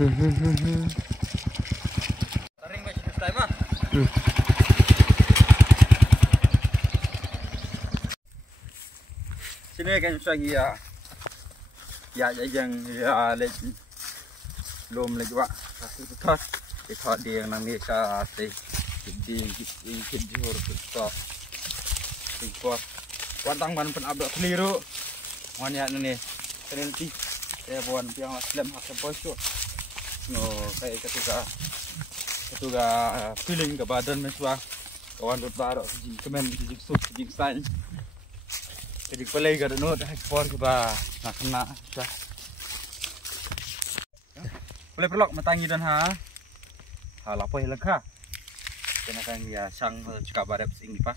Taring macam tu time ah. Sini kan lagi ya. Ya yang ya lek lom lagi wak. Satu thot. Thot dia yang nang ni sa te. Di hor stop. Import. Wantang man pen abdok keliru. Wan ya ni. Penalti. Saya buat piang aslam hak poso. No kayak ketuga feeling ke badan meswa. Kawan dot barok ji kemen ji sup ji sign. Jadi pelai ke no ekspor ke ba nak kena dah. Boleh perlok matangi dan ha. Ha lapoi lengkah. Kena kan ya sang cakap barep sing pa.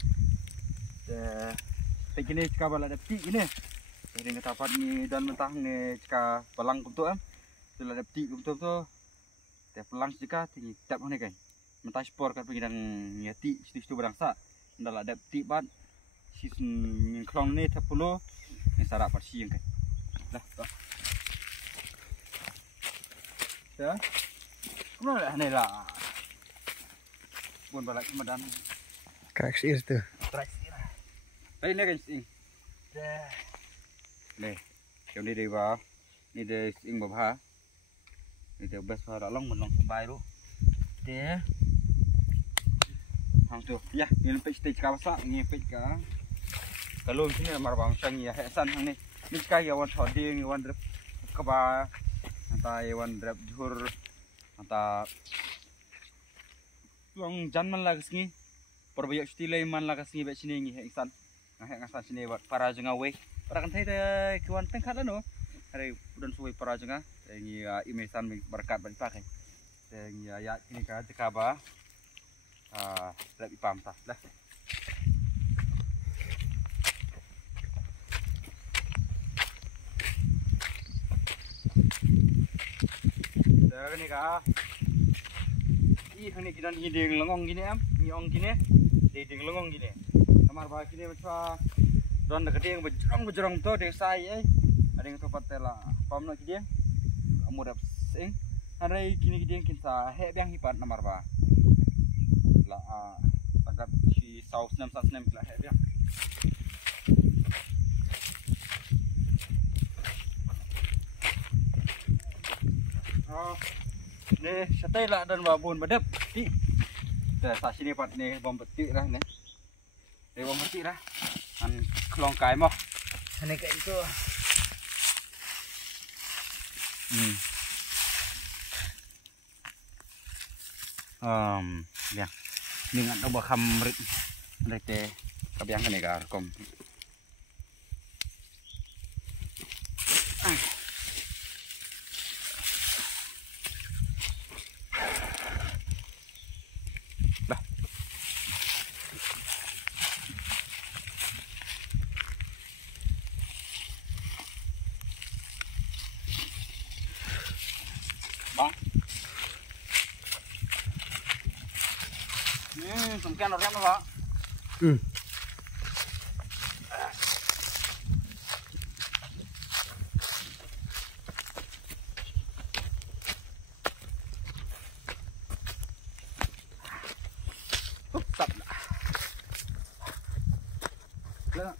Begini cakap bala dapti ini. Jadi ngetapat ni dan mentah ni cakap balang tu am. Sila dapti tu tu. Tiap pelang jika tinggi tap ni kan. Mentah sport kan pengidan nyati situ berangsa. Ndala dapti bat. Season klong ni 10 ni sarap parsi yang kan. Dah. Ya. Kemana dah ni lah. Bun balak kemudian. Kaksir tu. Terakhir. Baik ni kan sing. Dah. Ni. Yang ni dia bawa. Ni dia sing bawa. Ni dia best para long menong sampai tu. Dia. Hang tu. Ya, ni page stage kawasak ni page ka. Kalau sini marbang sangi ya hesan ni. Ni kaya wan thoding wan drep kaba anta wan drep jhur anta yang janman lagas ni perbayak stilai man lagas ni bet sini ni hesan. He ngasan sini buat para jenga we. Para kan thai de kawan tengkat lah no. Hari budan suwe para jenga ni imesan berkat ban pakai. Ni ya kini ka dekaba drep ipam ta lah. Ni kah? Ini kita ni deng lengong gini am, ni ong gini, deng lengong gini. Kamar bah gini macam don dekat deng berjerong tu deng saya, ada yang tu patela, pam nak gini, amur sing, ada gini gini kita he biang hipat kamar bah, lah tangkap si saus nem lah he biang. Ni setai lah dan babun badap. Ti. Dah sa sini pat ni bom petik lah ni. Ni bom petik lah. An klong kai mo. Ni kayak itu. Ya. Ni ngat oba kamrit. Rete kabiang ni ka kom. Sumkan orang apa? Stop lah. Lah.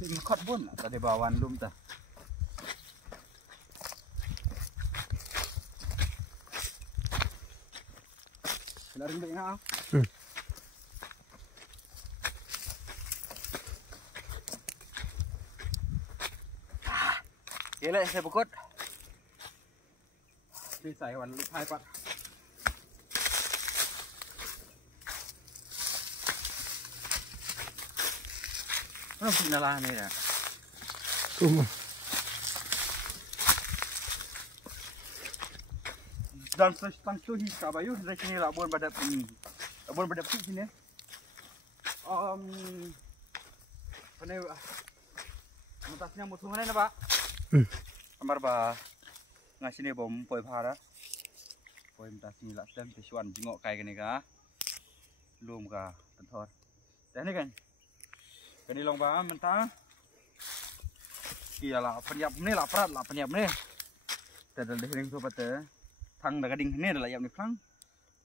Ini kot pun tadi bawan lum dah. Laring baik nak. Yelah saya pukut. Saya wan hai pat. Mana sih nalah ni ya? Dan setang tu hi kabayu dari sini labun pada ini. Labun pada sini. Pane mutasnya musuh mana Pak? Kamar ba ngasih ni bom poi phara. Poi mutas ni lah stem tisuan jingok kai gini ka. Lum ka tentor. Dan ni kan. Kani long ba mentah. kia lah penyap ni lah perat lah penyap ni. Tadi dah ring tu pada thang dah gading ni dah layap ni pelang.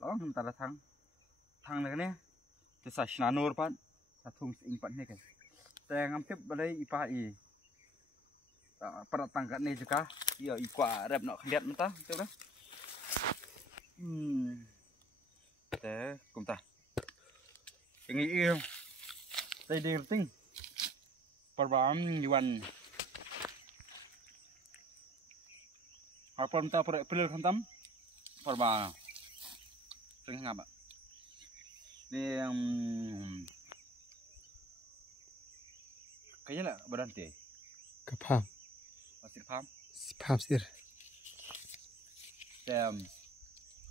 Lawan hentar dah thang dah ni. Tersa shanur pat satu impat ni kan. Tengah ngampip balai ipah i. Perat tangkat ni juga. Ia ikwa rep nak lihat mentah betul dah. Teh kum tah. Ini yêu. Tadi dia ting. Perbam yuan. Apa mentah peril khantam. Perba. Tengah ngapa? Ni kayaknya lah berhenti. Kapam. Masih paham? Paham sir.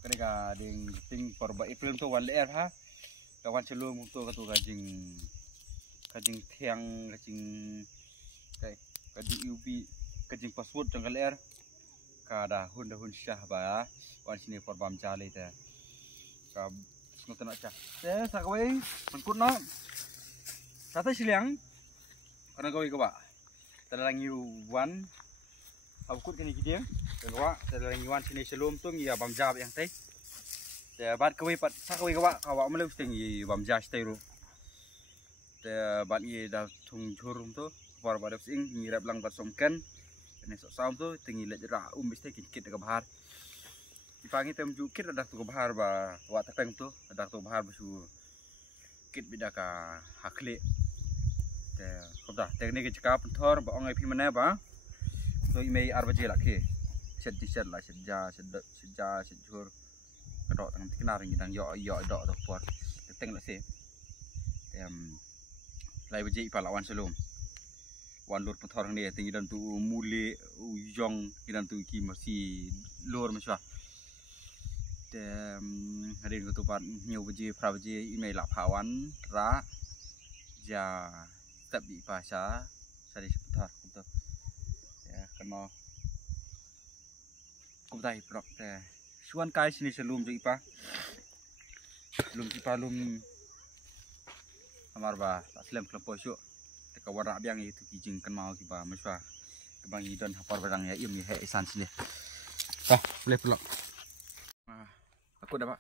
Ketika ding ting perba April tu wan leer ha. Kawan celung tu katu kajing tiang kajing UB kajing password jang leer. Kada hun syah ba wan sini perbam jale te. Ka ngoten nak cah. Te sakwe mengkut no. Kata siliang. Kana gawe ka ba. Telang yuan aku kini dia kewa telang yuan sini sebelum tu ya bamjab yang teh te bat kewe pat sakwe ka ba kawa melu sting i bamjab stay ru te bat ye da thung jurum tu par ba sing ngirap lang bat somken ini sok saum tu tingi lek ra mesti kit ke bahar dipangi tem jukit ada tu ke bahar ba wa tepeng tu ada tu bahar besu kit bida ka hakle Kau teknik cakap pentor, bawa orang mana ba? So ini arba je lagi. Set lah, sejur. Kedok tang kenar ni tang yo dok tu por. Teng lah sih. Lai baje ipa lawan selum. Wan lur pentor ni tinggi dan tu mule ujong dan tu ki masih lur macam. Hari ni tu pan nyu baje pra baje email lah pawan ra ja tapi bahasa sari sebentar untuk ya kena kumtai prok teh suan kai sini selum tu ipa lum amar ba aslam kelompok syuk teka warak biang itu kijing kan mau kiba meswa kebangi dan hapar barang ya im he isan sini boleh pelok aku dah pak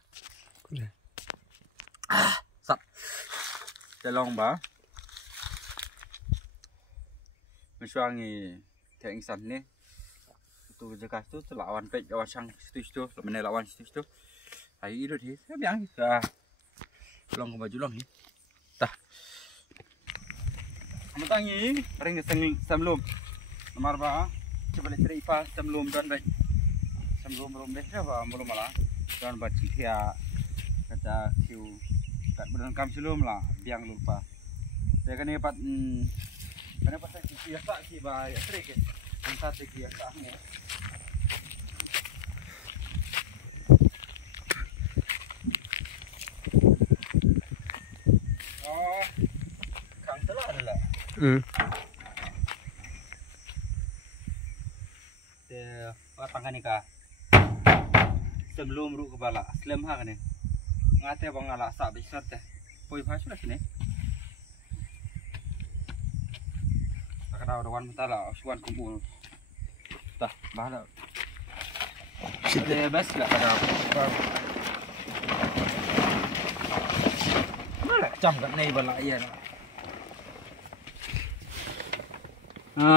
Aku dah. Sat jalong ba Mensuangi teng insan ni tu jaga tu lawan pek lawan sang situ mana lawan situ hari itu dia saya biang kita long baju long ni tah amutangi ring semlum nomor ba coba lihat ipa semlum dan baik semlum deh apa belum malah dan baca dia kata siu kat badan kam selum lah biang lupa saya kan dapat kenapa saya biasa sih bah trik ya entah trik biasa ni oh kang telah adalah tangan ni kah sebelum ru kepala slam ha kan ni ngate bang ala sak besar teh poi phai sudah sini Ada wan mentala suan kumpul. Tah, bahana. Kita bas lah ada. Mana jam kat ni bala ya.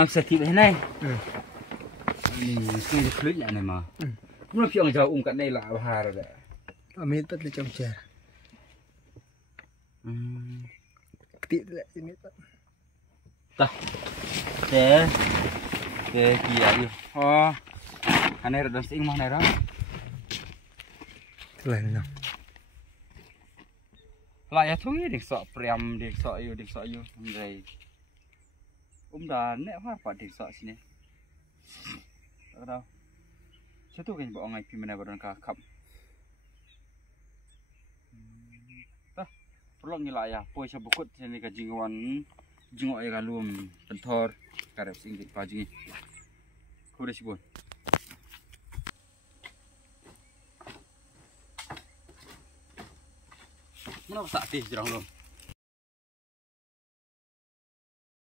Sakit ni. Ni sini kulit lah ni mah. Mana piang jauh kat ni lah bahar dah. Amit pat le cer. Ketik le sini pat. Tah. Ke kia you. Oh. Ane ada sing mah nera. Lain nah. Lah ya thung dik sok priam dik sok you ndai. Dan nek apa dik sok sini. Ada. Situ kan bawa ngai pi mana badan kakap. Tah. Perlu ngila ya. Poi sabukut sini ka jingwan. Jengok ya kalum pentor karep singgit pagi ni. Kau dah sibuk. Mana tak teh jerang lu?